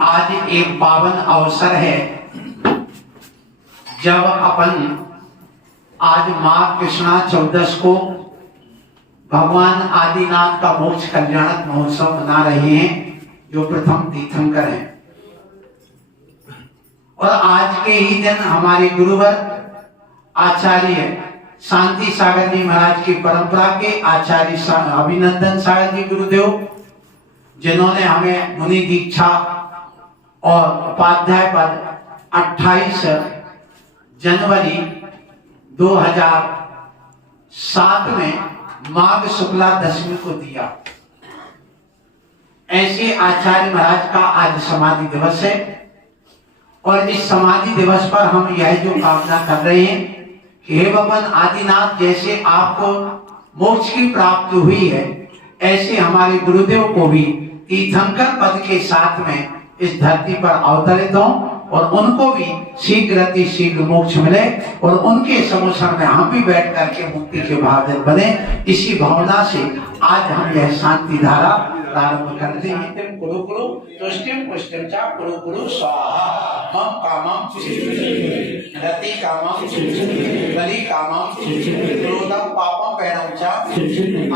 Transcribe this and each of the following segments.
आज एक पावन अवसर है जब अपन आज माघ कृष्णा चौदस को भगवान आदिनाथ का मोक्ष कल्याणक महोत्सव मना रहे हैं, जो प्रथम तीर्थंकर हैं। और आज के ही दिन हमारे गुरुवर आचार्य शांति सागर जी महाराज की परंपरा के आचार्य अभिनंदन सागर जी गुरुदेव, जिन्होंने हमें मुनि दीक्षा और उपाध्याय पद 28 जनवरी 2007 में माघ शुक्ला दशमी को दिया। ऐसे आचार्य महाराज का आज समाधि दिवस है और इस समाधि दिवस पर हम यह जो कामना कर रहे हैं कि हे भगवान आदिनाथ, जैसे आपको मोक्ष की प्राप्ति हुई है, ऐसे हमारे गुरुदेव को भी तीर्थंकर पद के साथ में इस धरती पर अवतरित हो और उनको भी शीघ्र शीघ्र मोक्ष मिले और उनके समोसन में हम भी बैठ करके मुक्ति के भाजन बने। इसी भावना से आज हम यह शांति धारा प्रारंभ करते हैं। कुरु कुरु तुष्टिम पुष्टिम च कुरु कुरु स्वाहा। मम कामम रति कामम बलि कामम क्रोधम पापम पैणम च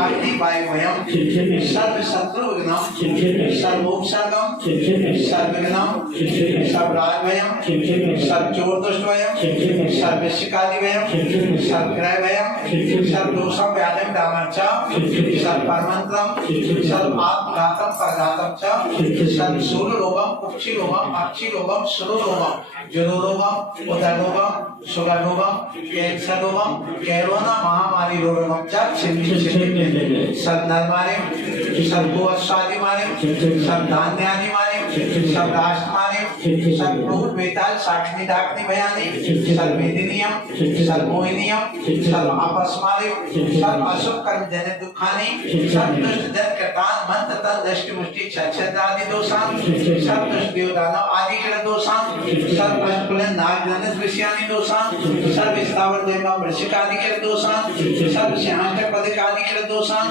अग्नि वायुमयम सर्व शत्रु विघ्नम सर्वोपसर्गम सर्वविघ्नम सर्वराजभयम सर्वचोर दुष्टभयम सर्वशिकादिभयम सर्वग्रहभयम सर्वदोषम व्याधिम दामं च सर्वपरमंत्रम सर्वात्मघातम परघातम च सर्वशूलरोगम कुक्षिरोगम अक्षिरोगम सुरोगम जुरोगम उदरोगम सुगरोगम कैंसरोगम कोरोना महामारी रोगम च सर्वनरमारे सर्वगोस्वादि मारे सर्वधान्यादि मारे सर्वराष्ट्रमारे सर्वभूत बेताल साक्षनी डाकनी बयानी सर्ववेदिनियम सर्वमोहिनियम सर्वापस्मारे सर्व अशुभ कर्म जनित दुखानि सर्व दुष्ट जन कृतान मंत्र तन दृष्टि मुष्टि छछद आदि दोषान सर्व दुष्ट देवदानव आदि के दोषान सर्व अष्टकुलन नाग जनित विषयानि दोषान सर्व स्थावर देवा वृश्चिक आदि के दोषान सर्व सिंहासक पदिक आदि के दोषान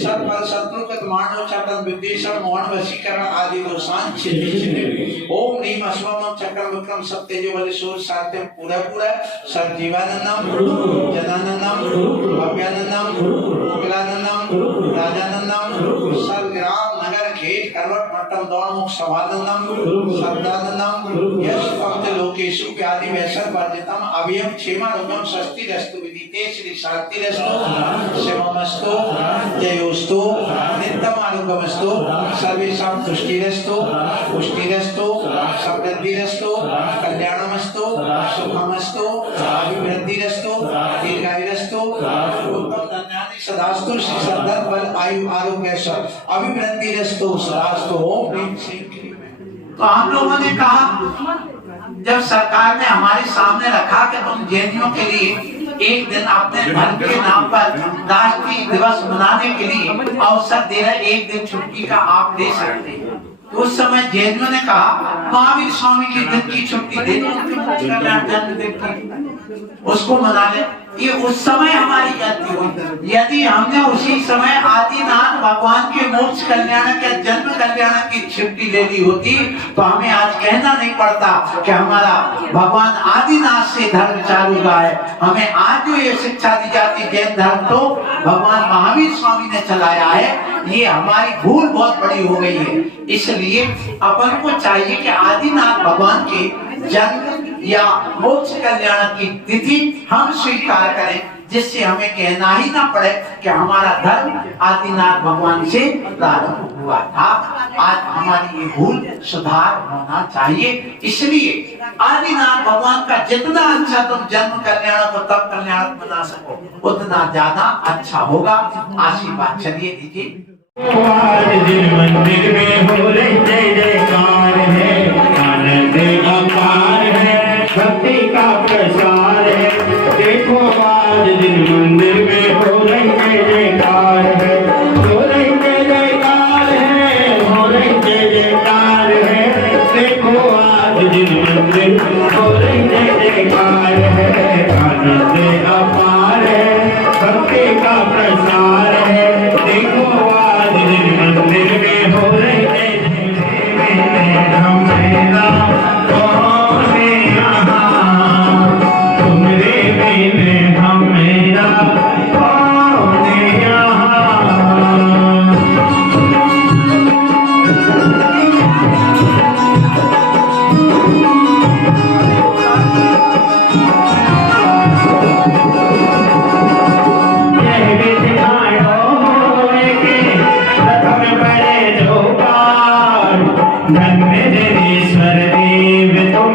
सर्व पर शत्रु कृत मानव चक्र विद्वेषण मोहन वशीकरण आदि दोषान ओम ह्रीम अस्वम चक्रम विक्रम सत्यजो बलि सूर सात्यम पूरा पूरा सर्व जीवानंदम जनानंदम भव्यानंदम कोकिलानंदम राजानंदम सर्व ग्राम नगर खेत करवट मट्टम दौड़ मुख सभानंदम शब्दानंदम यश भक्त लोकेशु प्यादि वैसर वर्जितम अभियम क्षेमा रोगम स्वस्ति रस्तु विदिते श्री शांति रस्तु शिवमस्तु जयोस्तु नित्यम आरोग्यमस्तु सर्वेषां तुष्टिरस्तु पुष्टिरस्तु समृद्धिरस्तु कल्याणमस्तु सुखमस्तु अभिवृद्धिरस्तु दीर्घायुरस्तु उत्तम धन्यानि सदास्तु श्री सद्गत बल आयु आरोग्य अभिवृद्धिरस्तु सदास्तु। तो हम लोगों ने कहा, जब सरकार ने हमारे सामने रखा कि तुम जैनियों के लिए एक दिन अपने धर्म के नाम पर राष्ट्रीय दिवस मनाने के लिए अवसर दे रहे, एक दिन छुट्टी का आप ले सकते हैं। तो उस समय जैनियों ने कहा महावीर स्वामी के दिन की छुट्टी दे दो, उसको मना ले। ये उस समय हमारी गलती हुई। यदि हमने उसी समय आदिनाथ भगवान के मोक्ष कल्याणक या जन्म कल्याणक की छुट्टी ले ली होती तो हमें आज कहना नहीं पड़ता कि हमारा भगवान आदिनाथ से धर्म चालू हुआ है। हमें आज जो ये शिक्षा दी जाती जैन धर्म तो भगवान महावीर स्वामी ने चलाया है। ये हमारी भूल बहुत बड़ी हो गई है। इसलिए अपन को चाहिए कि आदिनाथ भगवान के जन्म या मोक्ष कल्याण की तिथि हम स्वीकार करें, जिससे हमें कहना ही ना पड़े कि हमारा धर्म आदिनाथ भगवान से प्रारंभ हुआ था। आज हमारी ये भूल सुधार होना चाहिए। इसलिए आदिनाथ भगवान का जितना अच्छा तुम जन्म कल्याण को तब कल्याण बना सको उतना ज्यादा अच्छा होगा। आशीर्वाद चलिए दीजिए। मंदिर में हो रही जय जयकार है, आनंद अपार है, भक्ति का प्रसार है। देखो आज दिन मंदिर में हो रही जय जयकार है, हो रही जय जयकार है, हो रही जय जयकार है। देखो आज दिन मंदिर में हो रही जय जयकार है, आनंद अपार है, भक्ति का प्रसार है। देखो आज दिन मंदिर में हो रही जय जयकार। मेरेश्वर देव तुम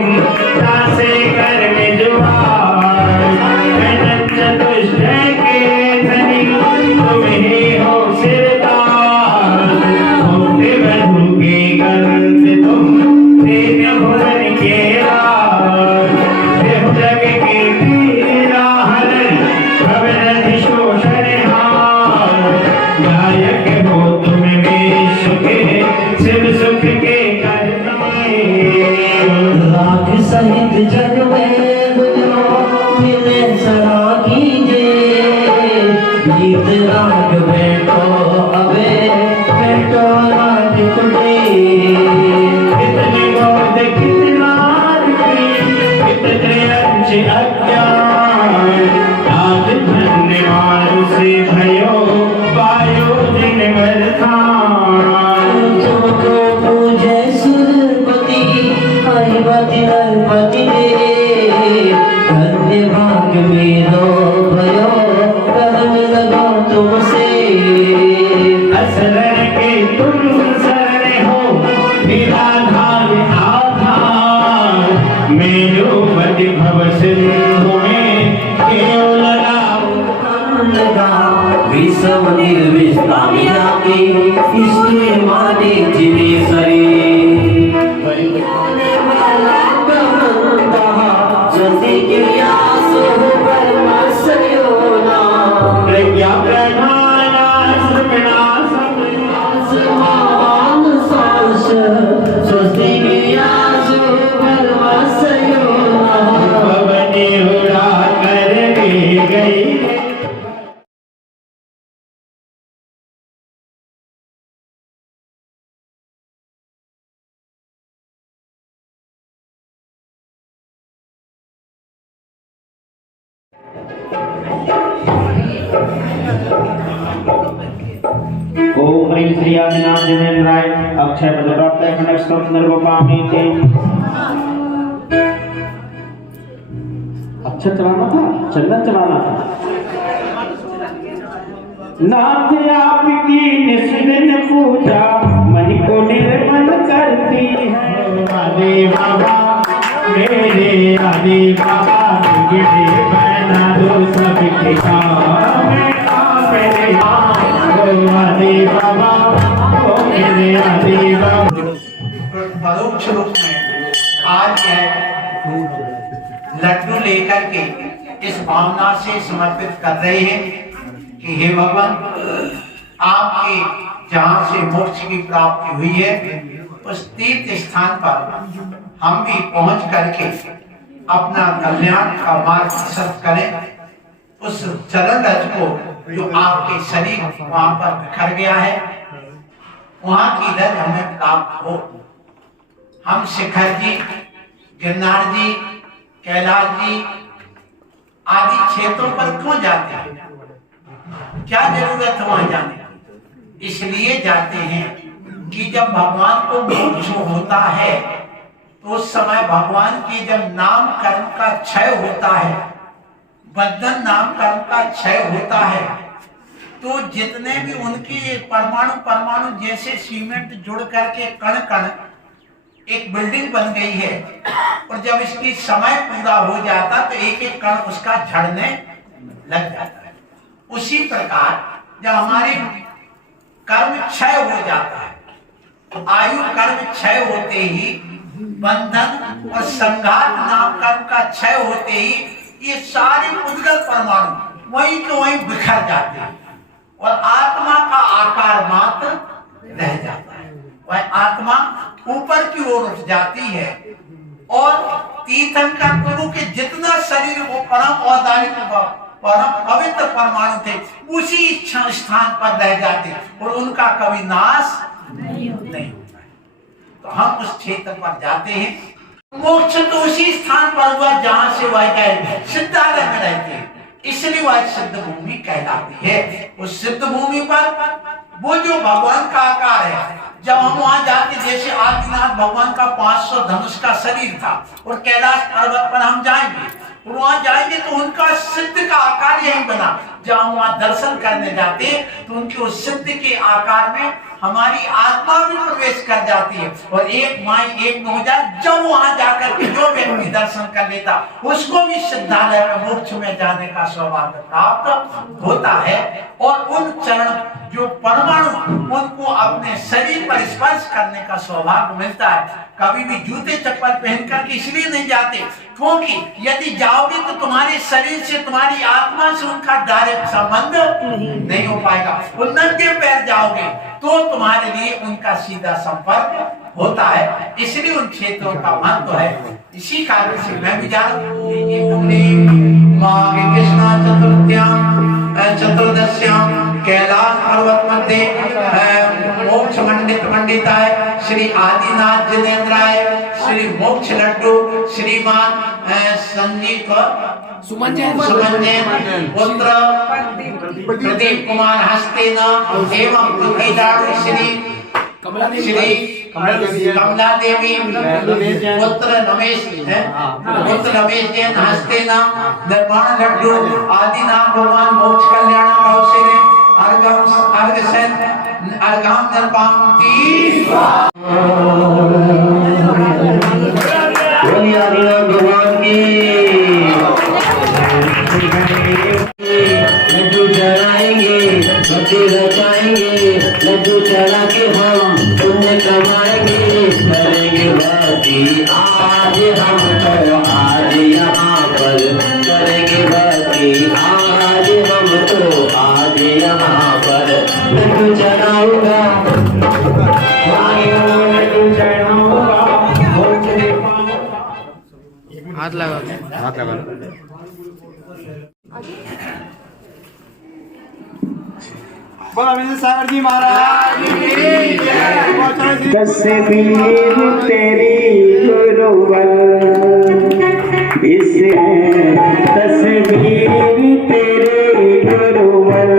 दासे कर में जुआर चतुष्ट के धनी तुम ही हो सिरदार होते बधु के गंध तुम तेज भुवन के राज देव जग के पीरा हरण भवन शोषण हार गायक हो तुम विश्व के शिव सुख के करनाए राग सहित जग में गुजरो मिले सरा कीजिए गीत राग बैठो अबे बैठो राग कुटे कितने गोद कितना कितने अच्छे अज्ञान आज धन्यवाद से भयो वायु दिन बरसान तुमको पूजे सुरपति हरिपति नरपति धन्य भाग मेरो भयो कर्म लगो तुमसे असरण के तुम शरण हो निराधार आधार मेरो बदि भव सिंधु में केवल विश्व निर्विष्टामिया की इसलिए माने जिनेश्वरी जति क्रिया सो परमसयोना प्रज्ञा प्रधाना सृपणा समान सांस स्वस्ति क्रिया सो परमसयोना पवनी उड़ा कर गई ओम ह्रीं श्री आदिनाथ जनेन्द्राय अक्षय पद प्राप्त खंडक स्तोत्र निर्गोपामी थे अच्छा चलाना था चंदन चलाना था नाथ आपकी निस्दिन पूजा मन को निर्मल करती है आदि बाबा मेरे आदि बाबा गिरे बना दो सबके काम मेरे आदि बाबा ओ मेरे आदि बाबा परोक्ष रूप में आज यह लड्डू लेकर के इस भावना से समर्पित कर रहे हैं कि हे भगवान, आपके जहाँ से मोक्ष की प्राप्ति हुई है उस तीर्थ स्थान पर हम भी पहुंच करके अपना कल्याण का मार्ग प्रशस्त करें। उस चरण रज को जो आपके शरीर वहां पर बिखर गया है वहां की रज हमें प्राप्त हो। हम शिखर जी, गिरनार जी, कैलाश जी आदि क्षेत्रों पर क्यों जाते हैं? क्या जरूरत है वहां जाने की? इसलिए जाते हैं कि जब भगवान को मोक्ष होता है तो उस समय भगवान के जब नाम कर्म का क्षय होता है, बंधन नाम कर्म का क्षय होता है, तो जितने भी उनके परमाणु परमाणु जैसे सीमेंट जुड़ करके कण कण एक बिल्डिंग बन गई है और जब इसकी समय पूरा हो जाता तो एक एक कण उसका झड़ने लग जाता है। उसी प्रकार जब हमारे कर्म क्षय हो जाता है, आयु कर्म क्षय होते ही, बंधन और संघात नाम कर्म का क्षय होते ही ये सारे उद्गत परमाणु वहीं के वहीं बिखर जाते हैं और आत्मा का आकार मात्र रह जाता है। वह आत्मा ऊपर की ओर उठ जाती है और तीर्थंकर प्रभु के जितना शरीर वो परम औदारिक परम पवित्र परमाणु थे उसी स्थान पर रह जाते और उनका कभी नाश नहीं होता है। तो हम उस क्षेत्र पर जाते हैं। मोक्ष तो उसी स्थान पर हुआ जहां से वह सिद्धालय में रहते हैं, इसलिए वह सिद्ध भूमि कहलाती है। उस सिद्ध भूमि पर वो जो भगवान का आकार है, जब हम वहां जाके, जैसे आदिनाथ भगवान का 500 धनुष का शरीर था और कैलाश पर्वत पर हम जाएंगे और वहां जाएंगे तो उनका सिद्ध का आकार यही बना। जब हम वहां दर्शन करने जाते तो उनके उस सिद्ध के आकार में हमारी आत्मा भी प्रवेश कर जाती है और एक माई एक में हो जाए। जब वहां जाकर के जो व्यक्ति दर्शन कर लेता उसको भी सिद्धालय में मोक्ष में जाने का सौभाग्य प्राप्त होता है। और उन चरण जो परमाणु उनको अपने शरीर पर स्पर्श करने का सौभाग्य मिलता है। कभी भी जूते चप्पल पहन करके इसलिए नहीं जाते क्योंकि यदि जाओगे तो तुम्हारे शरीर से तुम्हारी आत्मा से उनका डायरेक्ट संबंध नहीं हो पाएगा। और नंगे पैर जाओगे तो तुम्हारे लिए उनका सीधा संपर्क होता है। इसलिए उन क्षेत्रों का महत्व है। इसी कारण से मैं विचार कृष्णा चतुर्दश्याम कैलाश पर्वत मध्य मोक्ष मंडिताय श्री आदिनाथ जिनेन्द्राय श्री मोक्ष लड्डू श्रीमान संजीव सुमन जैन पुत्र प्रदीप कुमार हस्तेन एवं श्री कमला देवी पुत्र रमेश जैन हस्तेन निर्माण लड्डू आदिनाथ भगवान मोक्ष कल्याण कौशले अर्घाम निर्पांति भगवान की लड्डू चढ़ाएंगे, भक्ति रचाएंगे, लड्डू चढ़ा के हम पुण्य कमाएंगे, करेंगे भक्ति आज हम तो आज यहाँ पर करेंगे भक्ति आज हम तो आज यहाँ पर लड्डू चढ़ाऊंगा लड्डू चढ़ाऊंगा हाथ लगा बोला विजय सागर जी महाराज की जय। तस्वीर तेरी गुरुवर इस तस्वीर तेरी गुरुवर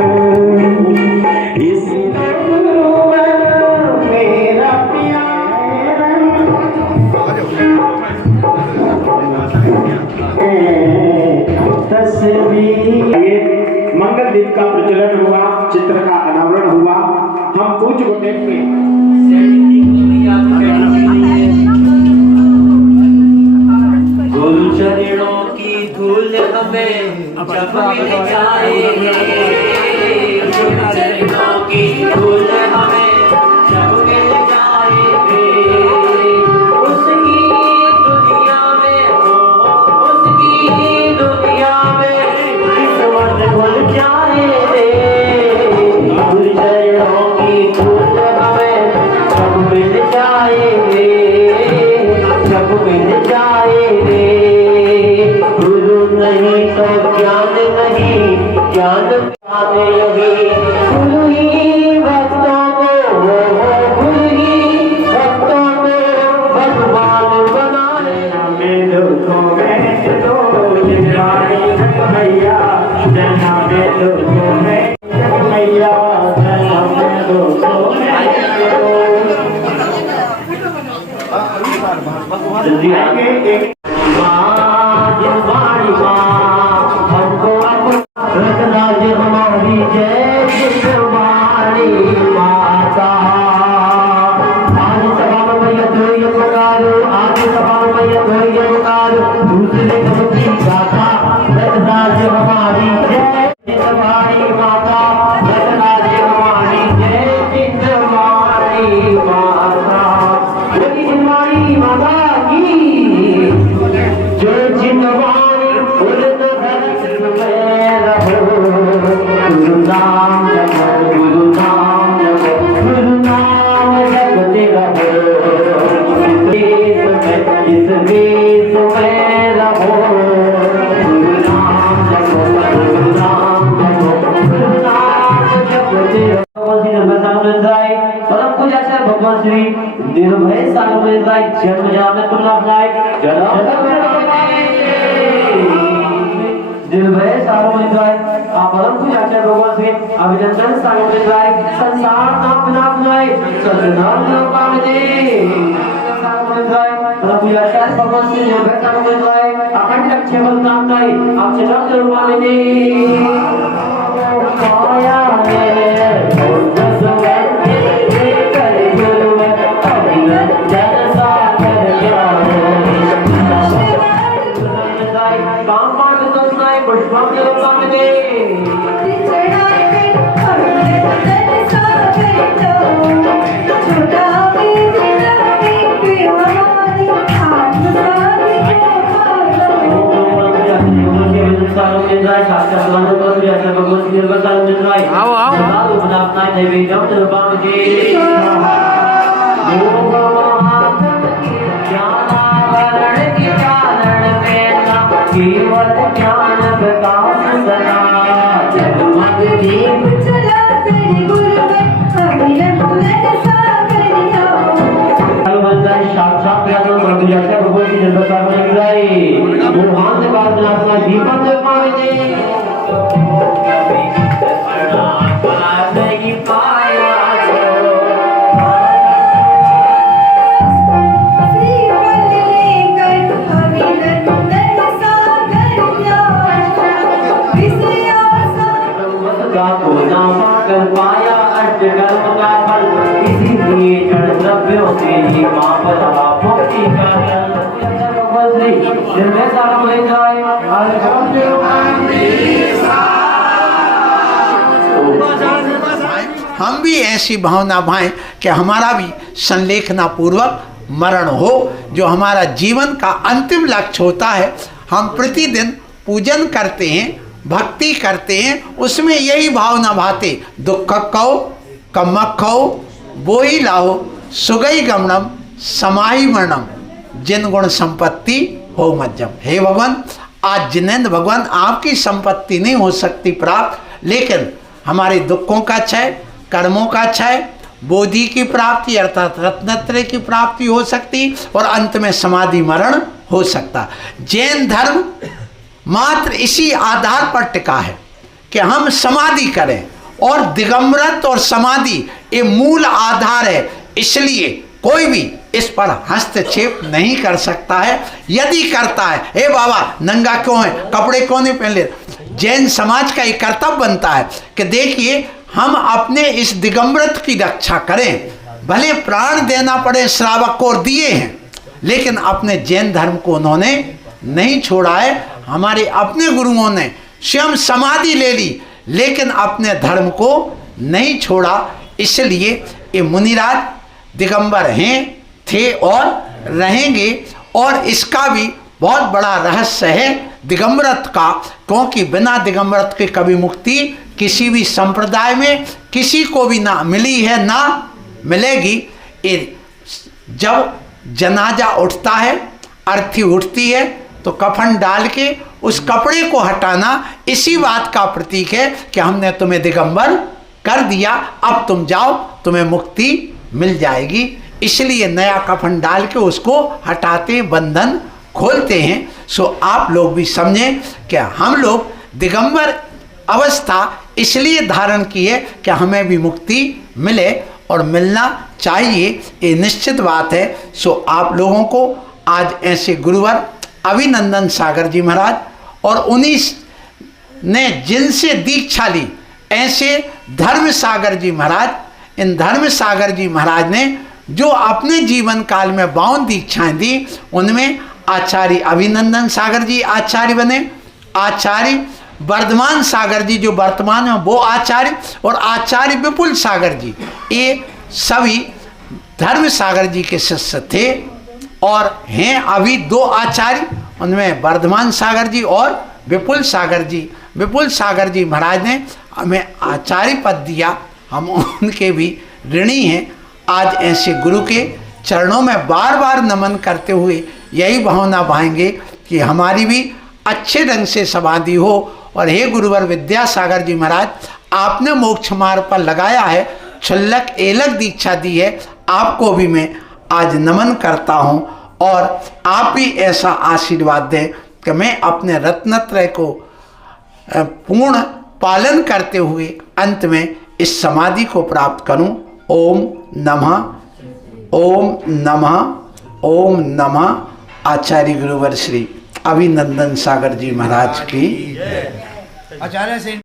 इस गुरुवर मेरा प्यार तस्वीर मंगल दीप का प्रज्वलन हुआ, चित्र का अनावरण हुआ। हम पूज्य को टेक गुरु चरणों की धूल हमें जब मिल जाएगी, गुरु चरणों की धूल हमें जब मिल जाएगी, उसकी दुनिया में हो, उसकी दुनिया में किस्मत खुल जाएगी। गुरु चरणों की धूल हमें जब मिल जाएगी, जब मिल जाएगी। गुरु नहीं तो ज्ञान नहीं, ज्ञान पाते यही गुरु ही भक्तों को, गुरु ही भक्तों को भगवान बनाए। में दुखों में तो जिंदगानी भैया जना में दुखों में भैया जना में दुखों में जल्दी आगे एक आज हमारी माँ हमको रखना जो हमारी जय हमारी माता। आज सभा में भैया धोइए पुकारो, आज सभा में भैया धोइए पुकारो, दूसरे कभी गाथा रखना जो हमारी जय हमारी माता, रखना जो हमारी जय हमारी माता। बोली हमारी माता जो जिंदवानी उलट धरती में रहो, गुरु नाम जपो, गुरु नाम जपो, गुरु नाम जपते रहो। इस देश में रहो, गुरु नाम जपो, गुरु नाम जपो, गुरु नाम जपते रहो। परम पूजा से भगवान श्री निर्भय सागर जन्म जाने तुम अपनाए निर्भय सार्वजनिक परम पूजा से भगवान श्री अभिनंदन सार्वजनिक संसार नाम बिना अपनाए सदनाम पावते परम पूजा से भगवान श्री निर्भय सार्वजनिक अखंड लक्ष्य बल नाम नाई आप चरण रूपा में माया है सार्वजनिक राय साक्षात स्वामी प्रभु जैसे भगवत की निर्भर सार्वजनिक राय आओ आओ बना अपना देवी जब निर्वाण जी केवल ज्ञान प्रकाश सदा जगमग दीप चला तेरे गुरुवर अविरत में सागरिया सर्वंदर साक्षात प्रभु जैसे भगवत की निर्भर सार्वजनिक राय बुरहान से बात अपना दीपक निर्वाण जी पाया अष्टकर्म का फल इसीलिए जड़ द्रव्यों से ही महापदा भक्ति का हम भी ऐसी भावना भाएं कि हमारा भी संलेखना पूर्वक मरण हो, जो हमारा जीवन का अंतिम लक्ष्य होता है। हम प्रतिदिन पूजन करते हैं, भक्ति करते हैं, उसमें यही भावना भाते दुख कहो कमक कहो बोई लाओ सुगई गमनम समाही मरणम जिन गुण संपत्ति हो मज्जम। हे भगवान, आज जिनेंद्र भगवान आपकी संपत्ति नहीं हो सकती प्राप्त, लेकिन हमारे दुखों का क्षय, कर्मों का क्षय, बोधि की प्राप्ति अर्थात रत्नत्रय की प्राप्ति हो सकती और अंत में समाधि मरण हो सकता। जैन धर्म मात्र इसी आधार पर टिका है कि हम समाधि करें, और दिगंबरत और समाधि ये मूल आधार है, इसलिए कोई भी इस पर हस्तक्षेप नहीं कर सकता है। यदि करता है, हे बाबा नंगा क्यों है, कपड़े क्यों नहीं पहन ले, जैन समाज का एक कर्तव्य बनता है कि देखिए हम अपने इस दिगंबरत की रक्षा करें, भले प्राण देना पड़े श्रावक को दिए हैं, लेकिन अपने जैन धर्म को उन्होंने नहीं छोड़ा है। हमारे अपने गुरुओं ने स्वयं समाधि ले ली, लेकिन अपने धर्म को नहीं छोड़ा, इसलिए ये मुनिराज दिगंबर हैं, थे और रहेंगे। और इसका भी बहुत बड़ा रहस्य है दिगंबरत का, क्योंकि बिना दिगंबरत के कभी मुक्ति किसी भी संप्रदाय में किसी को भी ना मिली है ना मिलेगी। जब जनाजा उठता है, अर्थी उठती है, तो कफन डाल के उस कपड़े को हटाना इसी बात का प्रतीक है कि हमने तुम्हें दिगंबर कर दिया, अब तुम जाओ, तुम्हें मुक्ति मिल जाएगी। इसलिए नया कफन डाल के उसको हटाते, बंधन खोलते हैं। सो आप लोग भी समझें कि हम लोग दिगंबर अवस्था इसलिए धारण की है कि हमें भी मुक्ति मिले, और मिलना चाहिए, ये निश्चित बात है। सो आप लोगों को आज ऐसे गुरुवर अभिनंदन सागर जी महाराज और उन्हीं ने जिनसे दीक्षा ली, ऐसे धर्म सागर जी महाराज, इन धर्म सागर जी महाराज ने जो अपने जीवन काल में 52 दीक्षाएं दी, उनमें आचार्य अभिनंदन सागर जी आचार्य बने, आचार्य वर्धमान सागर जी जो वर्तमान में वो आचार्य, और आचार्य विपुल सागर जी, ये सभी धर्म सागर जी के शिष्य थे और हैं अभी 2 आचार्य, उनमें वर्धमान सागर जी और विपुल सागर जी। विपुल सागर जी महाराज ने हमें आचार्य पद दिया, हम उनके भी ऋणी हैं। आज ऐसे गुरु के चरणों में बार बार नमन करते हुए यही भावना भाएंगे कि हमारी भी अच्छे ढंग से समाधि हो। और हे गुरुवर विद्यासागर जी महाराज, आपने मोक्ष मार्ग पर लगाया है, क्षुल्लक एलक दीक्षा दी है, आपको भी मैं आज नमन करता हूँ, और आप भी ऐसा आशीर्वाद दें कि मैं अपने रत्नत्रय को पूर्ण पालन करते हुए अंत में इस समाधि को प्राप्त करूं। ओम नमः, ओम नमः, ओम नमः। आचार्य गुरुवर श्री अभिनंदन सागर जी महाराज की आचार्य से